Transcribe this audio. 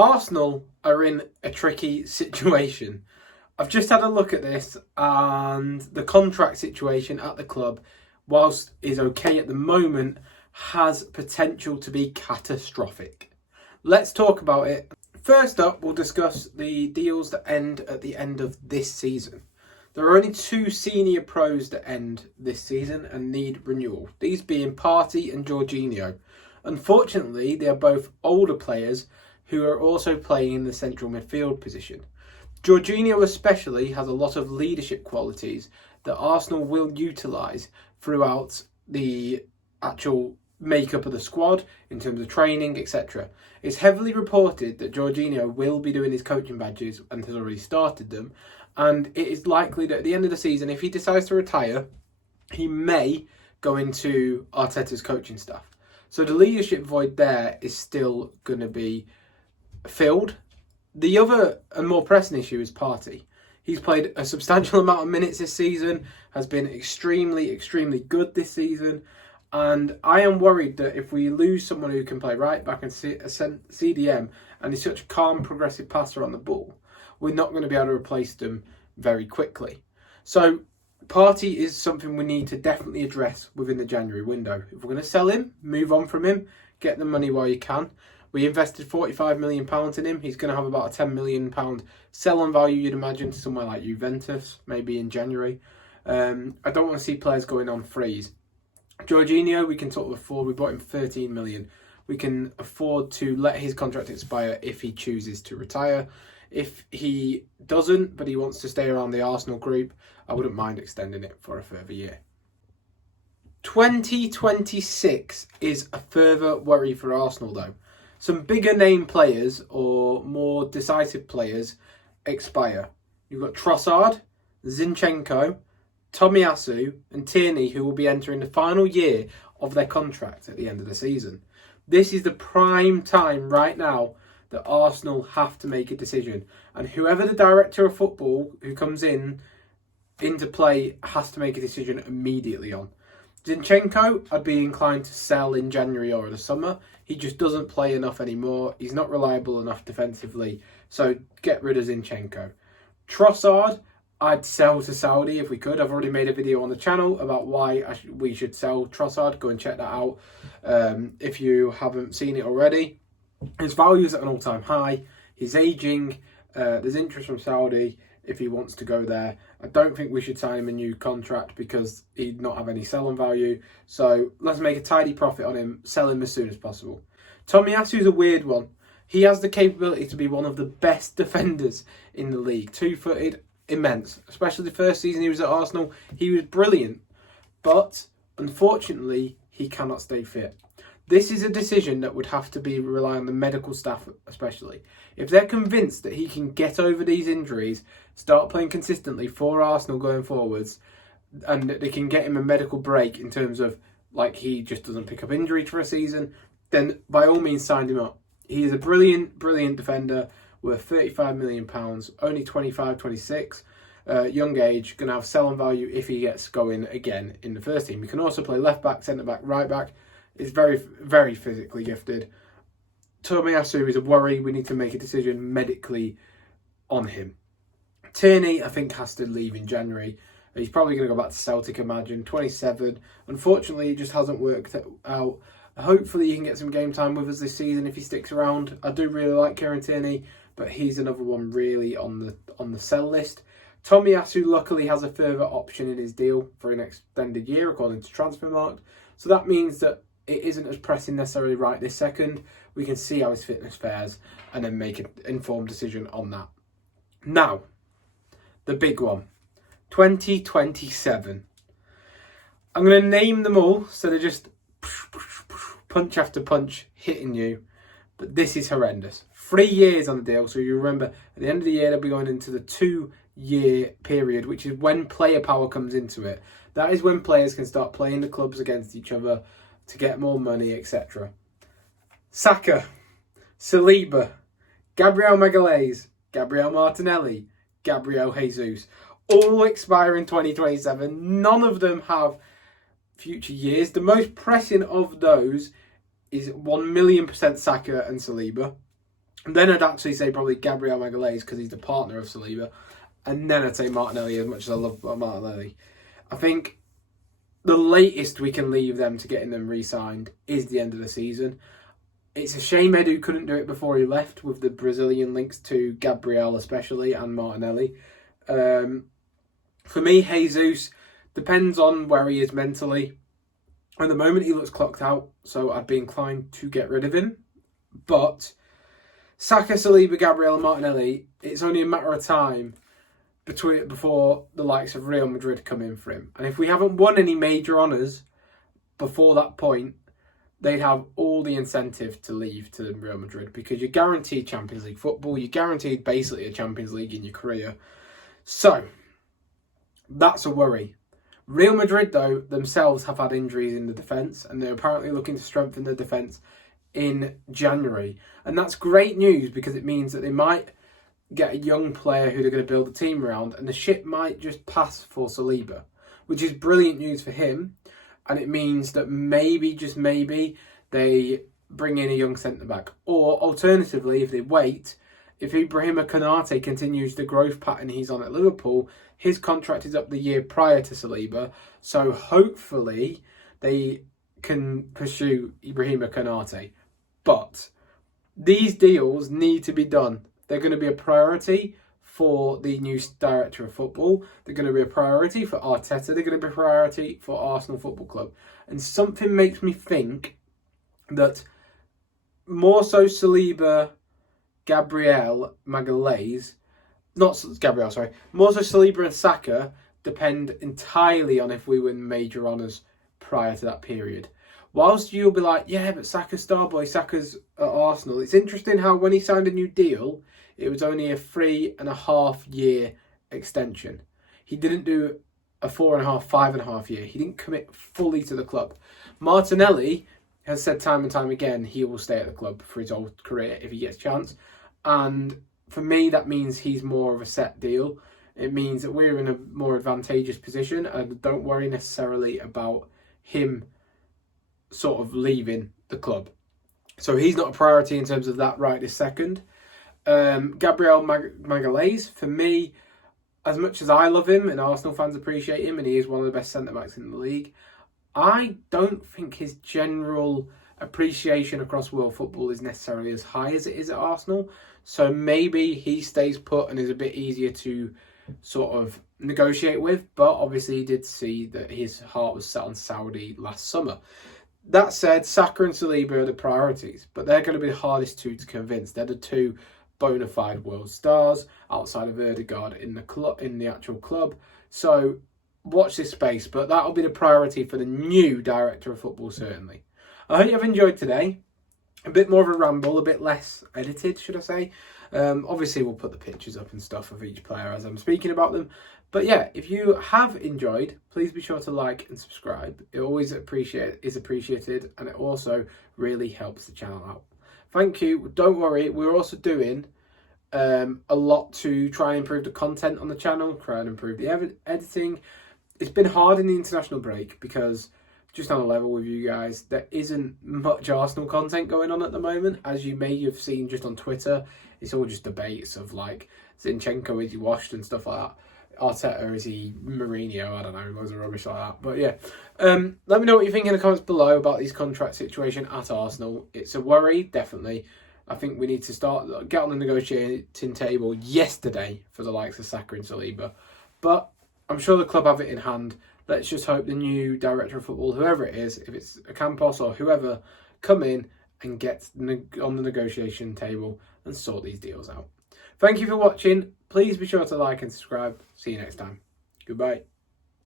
Arsenal are in a tricky situation. I've just had a look at this, and the contract situation at the club, whilst is okay at the moment, has potential to be catastrophic. Let's talk about it. First up, we'll discuss the deals that end at the end of this season. There are only two senior pros that end this season and need renewal, these being Partey and Jorginho. Unfortunately, they are both older players who are also playing in the central midfield position. Jorginho especially has a lot of leadership qualities that Arsenal will utilise throughout the actual makeup of the squad in terms of training, etc. It's heavily reported that Jorginho will be doing his coaching badges and has already started them, and it is likely that at the end of the season, if he decides to retire, he may go into Arteta's coaching staff. So the leadership void there is still going to be filled. The other and more pressing issue is Partey. He's played a substantial amount of minutes this season, has been extremely good this season, and I am worried that if we lose someone who can play right back and CDM and is such a calm, progressive passer on the ball, we're not going to be able to replace them very quickly. So Partey is something we need to definitely address within the January window. If we're going to sell him, move on from him, get the money while you can. We invested £45 million in him. He's going to have about a £10 million sell-on value, you'd imagine, to somewhere like Juventus, maybe in January. I don't want to see players going on freeze. Jorginho, we can sort of afford. We bought him £13 million. We can afford to let his contract expire if he chooses to retire. If he doesn't, but he wants to stay around the Arsenal group, I wouldn't mind extending it for a further year. 2026 is a further worry for Arsenal, though. Some bigger name players or more decisive players expire. You've got Trossard, Zinchenko, Tomiyasu and Tierney, who will be entering the final year of their contract at the end of the season. This is the prime time right now that Arsenal have to make a decision. And whoever the director of football who comes into play has to make a decision immediately on. Zinchenko, I'd be inclined to sell in January or the summer. He just doesn't play enough anymore. He's not reliable enough defensively. So get rid of Zinchenko. Trossard, I'd sell to Saudi if we could. I've already made a video on the channel about why we should sell Trossard. Go and check that out if you haven't seen it already. His value is at an all-time high. He's ageing. There's interest from Saudi if he wants to go there. I don't think we should sign him a new contract because he'd not have any sell-on value. So let's make a tidy profit on him, sell him as soon as possible. Tomiyasu's a weird one. He has the capability to be one of the best defenders in the league. Two-footed, immense. Especially the first season he was at Arsenal, he was brilliant. But unfortunately, he cannot stay fit. This is a decision that would have to be rely on the medical staff especially. If they're convinced that he can get over these injuries, start playing consistently for Arsenal going forwards, and that they can get him a medical break in terms of like he just doesn't pick up injury for a season, then by all means sign him up. He is a brilliant defender worth £35 million, only 25, 26, young age, going to have sell-on value if he gets going again in the first team. He can also play left back, centre back, right back. Is very physically gifted. Tomiyasu is a worry. We need to make a decision medically on him. Tierney, I think, has to leave in January. He's probably going to go back to Celtic, imagine. 27. Unfortunately, it just hasn't worked out. Hopefully, he can get some game time with us this season if he sticks around. I do really like Kieran Tierney, but he's another one really on the sell list. Tomiyasu luckily has a further option in his deal for an extended year, according to Transfermarkt. So that means that it isn't as pressing necessarily right this second. We can see how his fitness fares and then make an informed decision on that. Now, the big one. 2027. I'm going to name them all so they're just punch after punch hitting you. But this is horrendous. 3 years on the deal. So you remember, at the end of the year, they'll be going into the 2-year period, which is when player power comes into it. That is when players can start playing the clubs against each other to get more money, etc. Saka, Saliba, Gabriel Magalhaes, Gabriel Martinelli, Gabriel Jesus, all expire in 2027. None of them have future years. The most pressing of those is 1,000,000% Saka and Saliba. And then I'd actually say probably Gabriel Magalhaes because he's the partner of Saliba. And then I'd say Martinelli, as much as I love Martinelli. I think the latest we can leave them to getting them re-signed is the end of the season. It's a shame Edu couldn't do it before he left with the Brazilian links to Gabriel especially and Martinelli. For me, Jesus depends on where he is mentally. At the moment, he looks clocked out, so I'd be inclined to get rid of him. But Saka, Saliba, Gabriel and Martinelli, it's only a matter of time before the likes of Real Madrid come in for him. And if we haven't won any major honours before that point, they'd have all the incentive to leave to Real Madrid because you're guaranteed Champions League football. You're guaranteed basically a Champions League in your career. So, that's a worry. Real Madrid, though, themselves have had injuries in the defence and they're apparently looking to strengthen the defence in January. And that's great news because it means that they might get a young player who they're going to build a team around and the ship might just pass for Saliba, which is brilliant news for him. And it means that maybe, just maybe, they bring in a young centre-back. Or, alternatively, if they wait, if Ibrahima Konate continues the growth pattern he's on at Liverpool, his contract is up the year prior to Saliba. So, hopefully, they can pursue Ibrahima Konate. But these deals need to be done. They're going to be a priority for the new director of football. They're going to be a priority for Arteta. They're going to be a priority for Arsenal Football Club. And something makes me think that more so Saliba, Gabriel, Magalhaes, more so Saliba and Saka depend entirely on if we win major honours prior to that period. Whilst you'll be like, yeah, but Saka's Starboy, Saka's at Arsenal. It's interesting how when he signed a new deal, it was only a 3.5 year extension. He didn't do a 4.5, 5.5 year. He didn't commit fully to the club. Martinelli has said time and time again he will stay at the club for his whole career if he gets a chance. And for me, that means he's more of a set deal. It means that we're in a more advantageous position and don't worry necessarily about him sort of leaving the club. So he's not a priority in terms of that right this second. Gabriel Magalhaes, for me, as much as I love him and Arsenal fans appreciate him and he is one of the best centre-backs in the league, I don't think his general appreciation across world football is necessarily as high as it is at Arsenal. So maybe he stays put and is a bit easier to sort of negotiate with. But obviously he did see that his heart was set on Saudi last summer. That said, Saka and Saliba are the priorities, but they're going to be the hardest two to convince. They're the two bona fide world stars outside of Ødegaard in the actual club. So watch this space, but that'll be the priority for the new director of football, certainly. I hope you've enjoyed today. A bit more of a ramble, a bit less edited, should I say. Obviously, we'll put the pictures up and stuff of each player as I'm speaking about them. But yeah, if you have enjoyed, please be sure to like and subscribe. It always is appreciated, and it also really helps the channel out. Thank you. Don't worry, we're also doing a lot to try and improve the content on the channel, try and improve the editing. It's been hard in the international break because, just on a level with you guys, there isn't much Arsenal content going on at the moment. As you may have seen just on Twitter, it's all just debates of like, Zinchenko, is he washed and stuff like that. Arteta, is he Mourinho? I don't know, loads of rubbish like that. But yeah, let me know what you think in the comments below about this contract situation at Arsenal. It's a worry, definitely. I think we need to get on the negotiating table yesterday for the likes of Saka and Saliba. But I'm sure the club have it in hand. Let's just hope the new director of football, whoever it is, if it's Campos or whoever, come in and get on the negotiation table and sort these deals out. Thank you for watching. Please be sure to like and subscribe. See you next time. Goodbye.